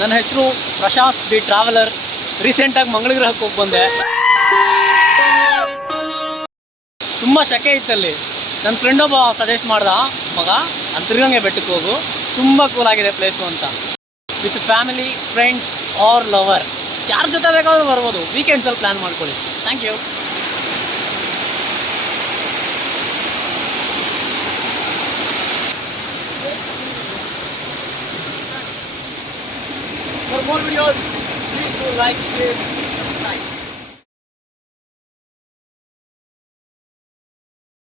ನನ್ನ ಹೆಸರು Prashant the traveller. ರೀಸೆಂಟಾಗಿ ಮಂಗಳಗ್ರಹಕ್ಕೆ ಹೋಗಿ ಬಂದೆ. ತುಂಬ ಶೆಕೆ ಇತ್ತಲ್ಲಿ. ನನ್ನ ಫ್ರೆಂಡ್ ಒಬ್ಬ ಸಜೆಸ್ಟ್ ಮಾಡ್ದ, ಮಗ ಅಂತರ್ಗಂಗೆ ಬೆಟ್ಟಕ್ಕೆ ಹೋಗು, ತುಂಬ ಕೂಲಾಗಿದೆ ಪ್ಲೇಸು ಅಂತ. With family, friends or lover, ಯಾರ ಜೊತೆ ಬೇಕಾದ್ರೂ ಬರ್ಬೋದು. ವೀಕೆಂಡ್ಸಲ್ಲಿ ಪ್ಲ್ಯಾನ್ ಮಾಡ್ಕೊಳ್ಳಿ. Thank you. For more videos, please do like, share.